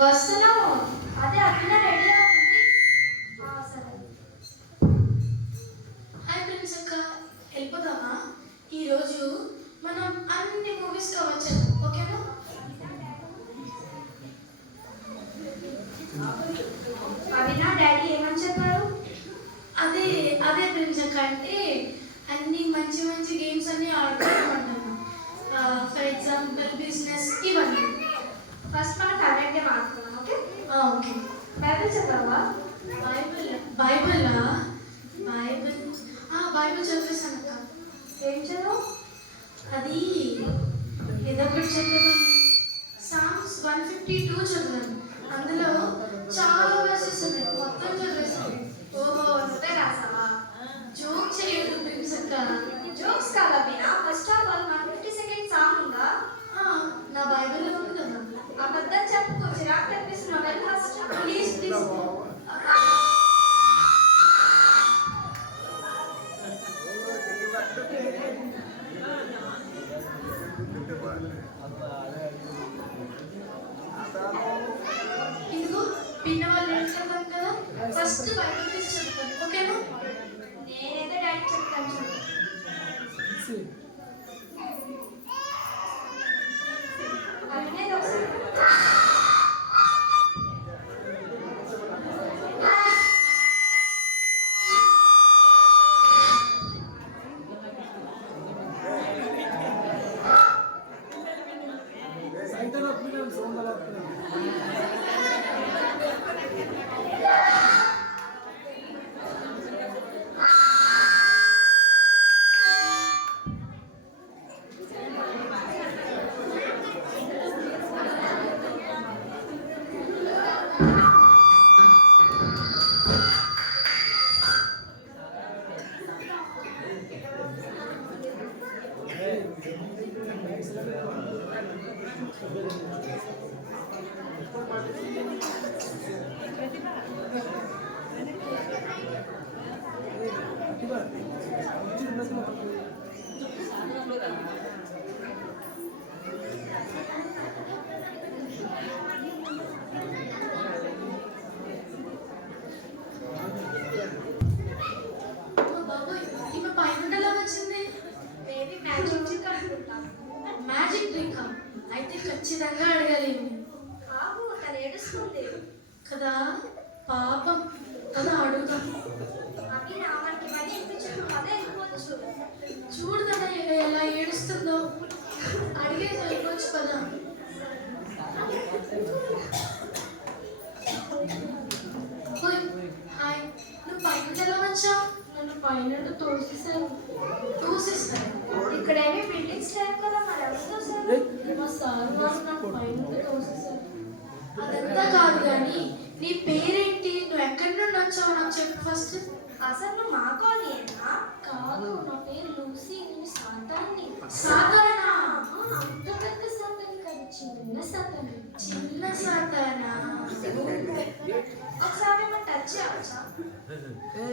వస్తున్నావు. అదే అభిన రెడీ అవుతుంది. సరే. హాయ్ ఫ్రెండ్స్ అక్క, వెళ్ళిపోతామా? ఈరోజు మనం అన్ని మూవీస్ కావచ్చు, ఓకేనా? అభిన డాడీ ఏమని చెప్పారు? అదే అదే ఫ్రెండ్స్ అక్క, అంటే అన్ని మంచి మంచి గేమ్స్ అన్ని ఆడుకోమంటాము. ఫర్ ఎగ్జాంపుల్ బిజినెస్, ఇవన్నీ. ఫస్ట్ మనం ఫేవరెట్ గేమ్ ఆడుకున్నాం. Okay okay. బైబిల్ చదవవా? బైబిల్ బైబిలా బైబిల్ బైబిల్ చదివేస్తాను అక్క. ఏం చదువు? అది ఏదో ఒకటి చదువుతాను. సాంగ్స్ 152 చదివాను. అందులో చాలా వర్సెస్ ఉన్నాయి, మొత్తం చదివేస్తాను. ఓహో, నువ్వే రాసావా? జోక్ చేయదు ఫ్రెండ్స్ అక్క. జోక్స్ కాదా Meena? First of all 152 song ఉందా? నా బైబిల్లో ఉంది కదా. అబద్ధం చెప్పుకో, చిరాకు తెప్పిస్తున్నావు. వెళ్ళి ఫస్ట్ ప్లీజ్ ప్లీజ్. ఇదిగో పిన్న వాళ్ళు వెళ్తాం కదా, ఫస్ట్ బైబిల్ తీసి చెప్తాను, ఓకేనా? నేనైతే డాడీ చెప్తాను చూడు. అభినయ్ ఒకసారి మ్యాజిక్ డ్రింక్ అయితే ఖచ్చితంగా అడగాలి. కాదు, తను ఏడుస్తుంది కదా, పాపం కదా, అడుగుతాం. అవి మనకి ఇవన్నీ ఇప్పించు, అదే వెళ్ళిపోతుంది చూడు. చూడు కదా ఎలా ఏడుస్తుందో. అడిగే వెళ్ళిపోవచ్చు కదా. హాయ్, నువ్వు పైన ఎలా వచ్చావు? నన్ను పైన తోసేసాను. ఇక్కడేమి బిల్డింగ్స్ లేవు కదా, మరి ఎవరు సార్? మా సార్ వాళ్ళు నాకు పైన తోసేసారు. అదంతా కాదు కానీ నీ పేరేంటి, నువ్వు ఎక్కడి నుండి వచ్చావు నాకు చెప్పు ఫస్ట్. అసలు నువ్వు మా కాలనీయేనా? కాదు, నా పేరు లూసీ, నేను సాతాన్ని. సాతానా? అంత పెద్ద సాతాన్ని కాదు, చిన్న సాతాన్ని. చిన్న సాతానా? ఒకసారి మనం టచ్ చేయవచ్చా?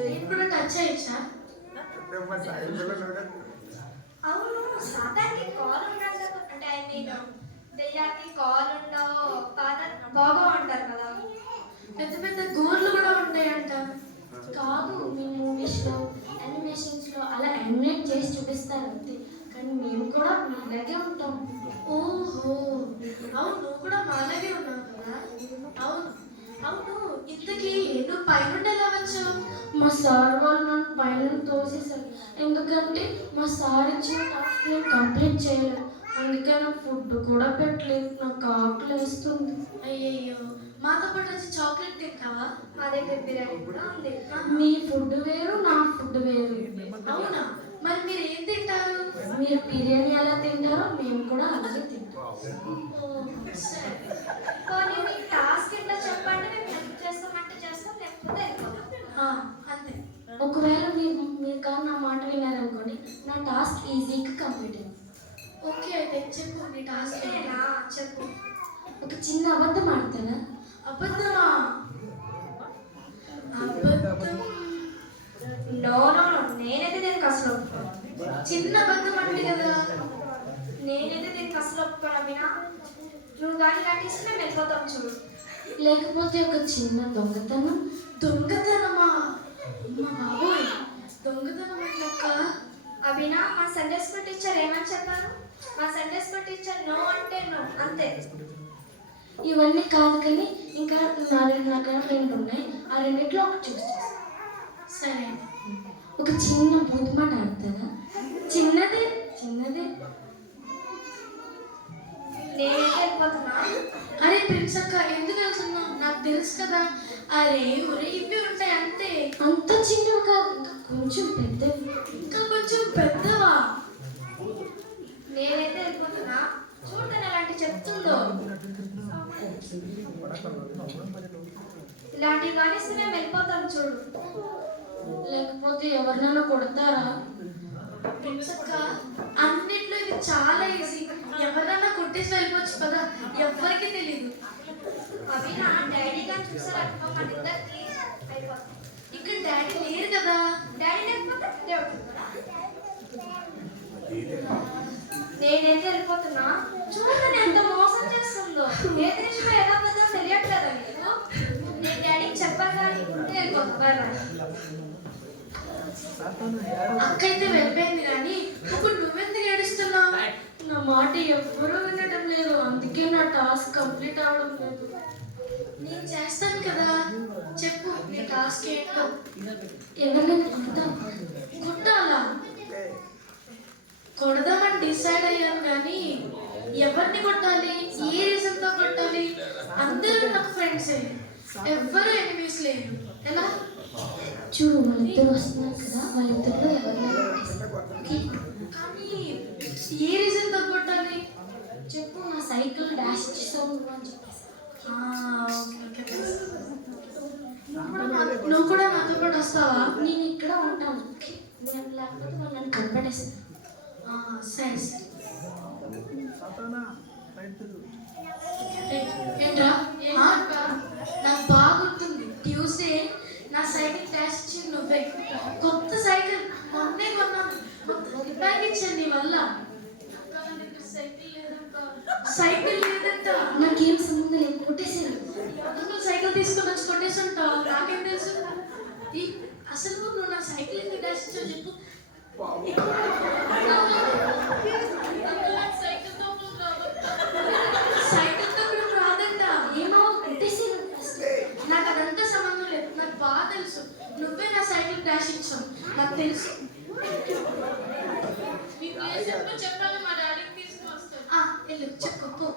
నేను కూడా టచ్ చేయొచ్చా? అవును, సాతానికి కాల్ ఉండాలి, అంటే ఐ మీన్ దెయ్యానికి కాల్ ఉండవు, బాగా అంటారు కదా. పెద్ద పెద్ద గోర్లు కూడా ఉంటాయంట. కాదు, మీ మూవీస్లో యానిమేషన్స్లో అలా యానిమేట్ చేసి చూపిస్తారు అంతే, కానీ మేము కూడా మాలాగే ఉంటాం. ఓహో, అవును, నువ్వు కూడా మాలాగే ఉన్నావు కదా. అవును అవును, ఇంతకీ నువ్వు పైనుండి ఎలా వచ్చావు? మా సార్ వాళ్ళు నన్ను పైన తోసేసారు. ఎందుకంటే మా సార్ ఇచ్చిన టాస్క్ నేను కంప్లీట్ చేయలేదు, అందుకే నాకు ఫుడ్ కూడా పెట్టలేదు. నాకు ఆకలి వేస్తుంది. అయ్యయ్యో, మాతో పాటు వచ్చి చాక్లెట్ తింటావా? మా దగ్గర బిర్యానీ కూడా ఉంది. మీ ఫుడ్ వేరు, నా ఫుడ్ వేరు. అవునా, మరి మీరు ఏం తింటారు? మీరు బిర్యానీ ఎలా తింటారో మేము కూడా అలాగే తింటాం. సరే, కానీ మీ టాస్క్ ఏంటో చెప్పండి, మేము హెల్ప్ చేస్తామంటే చేస్తాం, లేకపోతే వెళ్ళిపోతాం. అంతే. ఒకవేళ మీరు కానీ నా మాట వినారనుకోండి, నా టాస్క్ ఈజీగా కంప్లీట్ అయింది. ఓకే, అయితే చెప్పు నీ టాస్క్. చెప్పు. ఒక చిన్న అబద్ధం ఆడతారా? అబద్ధమా? అబద్ధం? నో నో నో, నేనైతే దీనికి అసలు ఒప్పుకోను. చిన్న అబద్ధం అంటే కదా. నేనైతే దీనికి అసలు ఒప్పుకోను. అమ్మినా నువ్వు కానీ కట్టిస్తే మేము వెళ్ళిపోతాం చూడు. లేకపోతే ఒక చిన్న దొంగతనం? దొంగతనమా? అమ్మ బాబోయ్, దొంగతనం ఏంటక్క? అభినా, మా సండే స్కూల్ టీచర్ ఏమని చెప్పారు? మా సండే స్కూల్ టీచర్ నో అంటే నో, అంతే. ఇవన్నీ కాదు కానీ ఇంకా నాకు రెండు ఉన్నాయి. ఆ రెండిట్లో ఒకటి చూస్ చేస్తాను. సరే, ఒక చిన్న బూత్ మాట ఆడుతుందా? చిన్నదే చిన్నదే. నేనైతే వెళ్ళిపోతున్నా. అరే ప్రిన్స్ అక్క, ఎందుకు వెళ్తున్నావు? నాకు తెలుసు కదా. అరే ఒరే, ఇవి ఉంటాయి అంతే. అంత చిన్నవి కాదు, ఇంకా కొంచెం పెద్దవి. ఇంకా కొంచెం పెద్దవా? నేనైతే వెళ్ళిపోతున్నా. చూడని అలాంటి చెప్తుందో. ఇలాంటివి కానిస్తే మేము వెళ్ళిపోతాం చూడు. లేకపోతే ఎవరినైనా కొడతారా? ప్రిన్స్ అక్క, అన్నిట్లో ఇది చాలా ఈజీ. ఎవరన్నా కొట్టేసి వెళ్ళిపోవచ్చు కదా, ఎవ్వరికి తెలీదు. అవి నా డాడీ గారు చూసారనుకో, మన ఇద్దరికి అయిపోతాం. ఇక్కడ డాడీ లేరు కదా. డాడీ లేకపోతే దేవుడు. నేనైతే వెళ్ళిపోతున్నా. చూడండి ఎంత మోసం చేస్తుందో. ఏ దేశంలో ఎలా పోతుందో తెలియట్లేదా మీకు? నేను డాడీకి చెప్పాను కానీ వెళ్ళిపోతున్నా. అక్క అయితే వెళ్ళిపోయింది కానీ ఇప్పుడు నువ్వెందుకు ఏడుస్తున్నావు? నా మాట ఎవ్వరూ వినడం లేదు, అందుకే నా టాస్క్ కంప్లీట్ అవడం లేదు. నేను చేస్తాను కదా, చెప్పు నీ టాస్క్ ఏంటో. ఎవరినైనా కొడతావా? కొట్టాలా? కొడదామని డిసైడ్ అయ్యాను కానీ ఎవరిని కొట్టాలి, ఏ రీజన్ తో కొట్టాలి? అందరూ నాకు ఫ్రెండ్సే, ఎవ్వరూ ఎనిమీస్ లేరు. ఎలా? చూడు, వాళ్ళిద్దరు వస్తున్నారు కదా, వాళ్ళిద్దరిలో ఎవరినైనా కొట్టేస్తా. ఓకే? కానీ ఏ రీజన్ తో కొట్టాలి? చెప్పు, నా సైకిల్ డాష్ ఇచ్చేసావు అని చెప్పేసి. ఓకే. నువ్వు కూడా నాతో పాటు వస్తావా? నేను ఇక్కడ ఉంటాను. ఓకే? నేను లేకపోతే వాళ్ళు నన్ను కనపడేస్తాను. సరే సరే. ఏంట్రా? నాకు బాగా గుర్తుంది, ట్యూస్డే నా సైకిల్ డాష్ ఇచ్చింది నువ్వే. కొత్త సైకిల్ మొన్నే కొన్నాను, రిపేర్ ఇచ్చాను నీ వల్ల. సైకిల్ లేదంట. నాకేం సంబంధం లేదు, కొట్టేసాను. నువ్వు సైకిల్ తీసుకొని వచ్చి కొట్టేసి ఉంటావు, నాకేం తెలుసు? అసలు నువ్వు నా సైకిల్ ఎందుకు డాష్ ఇచ్చావు చెప్పు. సైకిల్ తో కూడా రాదంట. ఏమో కొట్టేసాను ఫస్ట్. నాకు అదంతా సంబంధం లేదు, నాకు బాగా తెలుసు నువ్వే నా సైకిల్ డాష్ ఇచ్చావు, నాకు తెలుసు. చెప్పాలి, మా డాడీకి తీసుకుని వస్తాను. వెళ్ళు, చెప్పు.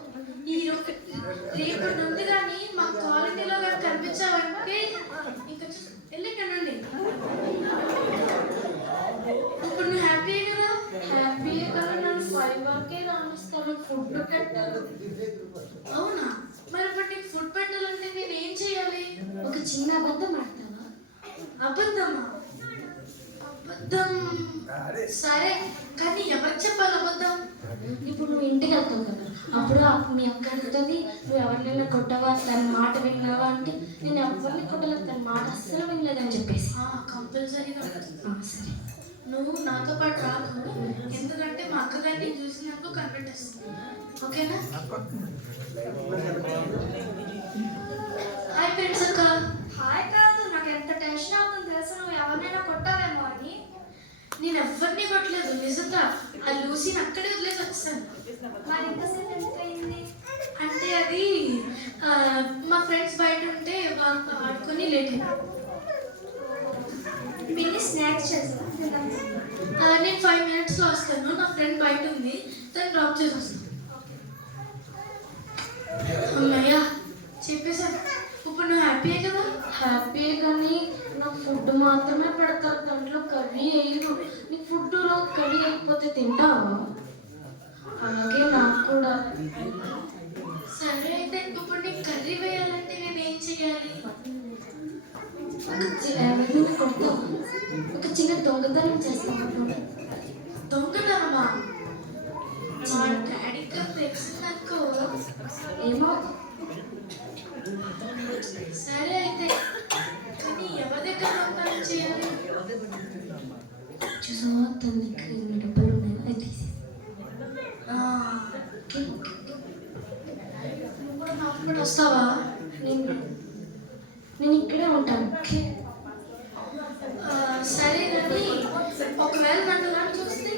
రేపు నుండి కానీ మా కాలనీలో కానీ కనిపించావంటే ఇంకా వెళ్ళి ఇక్కడ నుండి. ఇప్పుడు నువ్వు హ్యాపీ కదా? హ్యాపీ కదా, నన్ను 5 వరకే రాణిస్తాను. ఫుడ్ పెట్టారు. అవునా? మరి ఇప్పుడు నీకు ఫుడ్ పెట్టాలంటే నేను ఏం చేయాలి? ఒక చిన్న అబద్ధం ఆడతావా? అబద్ధమా? అబద్ధం సరే, కానీ ఎవరికి చెప్పాలి అబద్ధం? ఇప్పుడు నువ్వు ఇంటికి వెళ్తావు కదా, అప్పుడు మీ అక్క అడుగుతుంది, నువ్వు ఎవరినైనా కొట్టవా, తన మాట విన్నావా అంటే నేను ఎవరిని కొట్టలేదు, తన మాట అస్సలు వినలేదని చెప్పేసి. కంపల్సరీగా సరే, నువ్వు నాతో పాటు రాకు, ఎందుకంటే మా అక్క గారిని చూసినప్పుడు కనిపెట్టేస్తుంది. ఓకేనా? హాయ్ ఫ్రెండ్స్ అక్క. హాయ్ కాదు, నాకు ఎంత టెన్షన్ అవుతుంది తెలుసు, నువ్వు ఎవరినైనా కొట్టావేమో అని. నేను ఎవరిని కొట్టలేదు నిజంగా, ఆ లూసీని అక్కడే వదిలేసి వచ్చాను. మరి ఇంతసేపు ఎందుకు అయింది? అంటే అది మా ఫ్రెండ్స్ బయట ఉంటే వాళ్ళతో ఆడుకొని లేట్ అయింది. పిన్ని స్నాక్స్ చేస్తా. నేను 5 minutesలో వస్తాను, నా ఫ్రెండ్ బయట ఉంది, తను డ్రాప్ చేసి వస్తాను. అమ్మయ్య, చెప్పేశాను. ఇప్పుడు నువ్వు హ్యాపీయే కదా? హ్యాపీ కానీ నాకు ఫుడ్ మాత్రమే పెడతారు, దాంట్లో కర్రీ వేయరు. నీకు ఫుడ్లో కర్రీ అయిపోతే తింటావా? అలాగే నాకు కూడా. సరే అయితే ఇప్పుడు నీకు కర్రీ వేయాలంటే నేను ఏం చేయాలి? ఎవరినైనా కొడతావా? ఒక చిన్న దొంగతనం చేస్తాను. దొంగతనమా? మా డాడీకి తెలిసింది నాకు. ఏమో. సరే అయితే, కానీ ఎవరి దగ్గర దొంగతనం చేయాలి? చూసావా, తన దగ్గర ఎన్ని డబ్బులు ఉన్నాయో అది తీసేసి. నువ్వు కూడా నాతో పాటు వస్తావా? నేను ఉంటాను. ఓకే? సరే కానీ ఒకవేళ నన్ను కానీ చూస్తే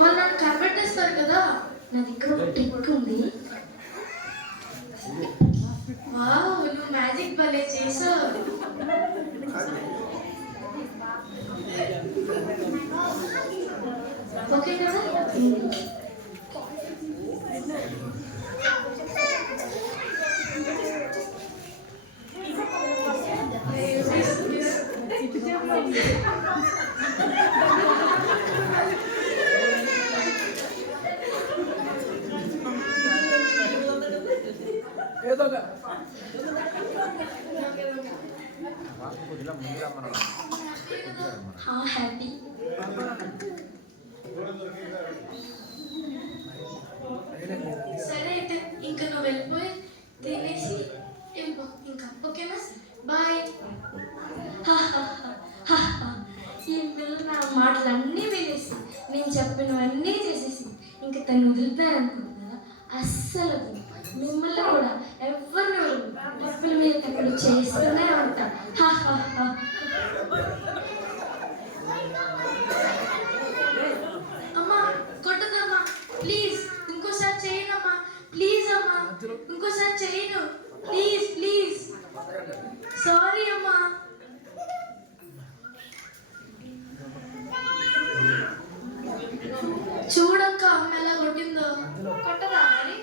వాళ్ళు నన్ను కనిపెట్టేస్తారు కదా. నా దగ్గర ఒక ట్రిక్ ఉంది. వావ్, నువ్వు మ్యాజిక్ భలే చేసావు. ఓకే కదా? హ్యాపీ. సరే అయితే ఇంకా నువ్వు వెళ్ళిపోయి తినేసి వెళ్ళిపో ఇంకా. ఓకేనా? బాయ్. ఈ పిల్ల నా మాటలన్నీ వినేసి నేను చెప్పినవన్నీ చేసేసి ఇంకా తను వదులుతారనుకుంటున్నారా? అస్సలు మిమ్మల్ని కూడా ఎవరిని డబ్బుల మీద తప్పుడు చేస్తూనే ఉంటా. అమ్మా కొట్టదమ్మా, ప్లీజ్ ఇంకోసారి చేయనమ్మా, ప్లీజ్ అమ్మా ఇంకోసారి చేయను, ప్లీజ్ ప్లీజ్. సారీ అమ్మా. చూడక్క అమ్మ ఎలా కొట్టిందో. కొట్టదా మరి?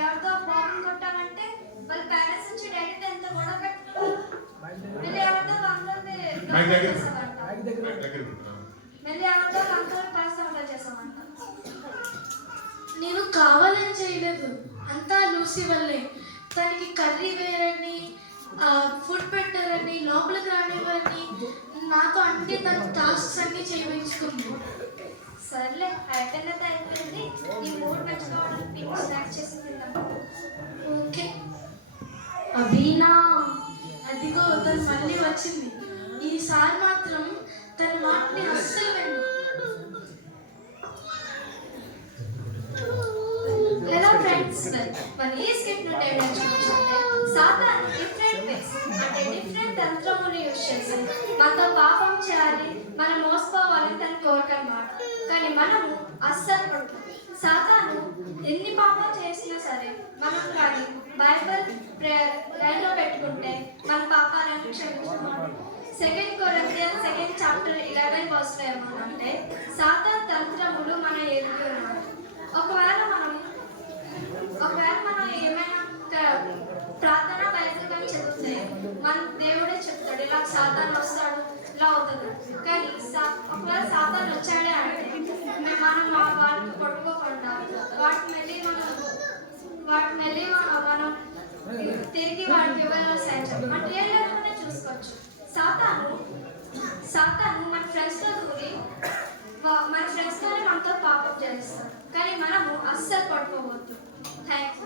ఎవరితో బాబుని కొట్టామంటే వాళ్ళ పేరెంట్స్ నుంచి డాడీతో ఎంత గొడవ పెట్టుకో, మళ్ళీ ఎవరితో అందరినీ చేసామంట, మళ్ళీ ఎవరితో అందరూ పరిశ్రమలో చేసామంట. నేను కావాలని చేయలేదు, అంతా లూసీ వల్లే. తనకి కర్రీ వేరని, ఫుడ్ పెట్టారని, లోపలికి రానివ్వరని నాతో అంటే తన టాస్క్స్ అన్ని చేయించుకుంది. సర్లే అయిపోయినది అయిపోయింది. నీ మూడ్ నచ్చుకోవడానికి పిండి స్నాక్స్ చేసి తిందాం. ఓకే. అభినా, అదిగో తను మళ్ళీ వచ్చింది. ఈసారి మాత్రం తన మాటని అస్సలు విను. హలో ఫ్రెండ్స్, మన ఈ స్కిట్ నుండి ఏం నేర్చుకుంటే సాతాను డిఫరెంట్ వేస్ అంటే డిఫరెంట్ తంత్రములు యూజ్ చేసి మనతో పాపం చేయాలి, మనం మోసపోవాలని తను కోరకన్నమాట. కానీ మనము అస్సలు పడుతుంది. సాతాను ఎన్ని పాపం చేసినా సరే మనం కానీ బైబిల్ ప్రేయర్ లైన్లో పెట్టుకుంటే మన పాపాలను క్షమించుకోవాలి. 2 కొరింథియన్స్ 2nd chapter 11 verse లో ఏమనంటే సాతాను తంత్రములు మన ఎదుగు ఉన్నాయి. ఒకవేళ మనం ఏమైనా ప్రార్థన బైబిల్ కానీ చదివితే మన దేవుడే చెప్తాడు ఇలా సాతాను వస్తాడు, ఇలా అవుతుంది. కానీ ఒకవేళ సాతాను వచ్చాడే అంటే మనం వాటిని పట్టుకోకుండా వాటిని వెళ్ళి మనం తిరిగి వాటికి ఇవ్వాలి. మన రియల్ లైఫ్లోనే చూసుకోవచ్చు. సాతాను మన ఫ్రెండ్స్తో దూరి మన ఫ్రెండ్స్తోనే మనతో పాపం చేస్తాడు. కానీ మనము అస్సలు పట్టుకోవద్దు. థ్యాంక్స్.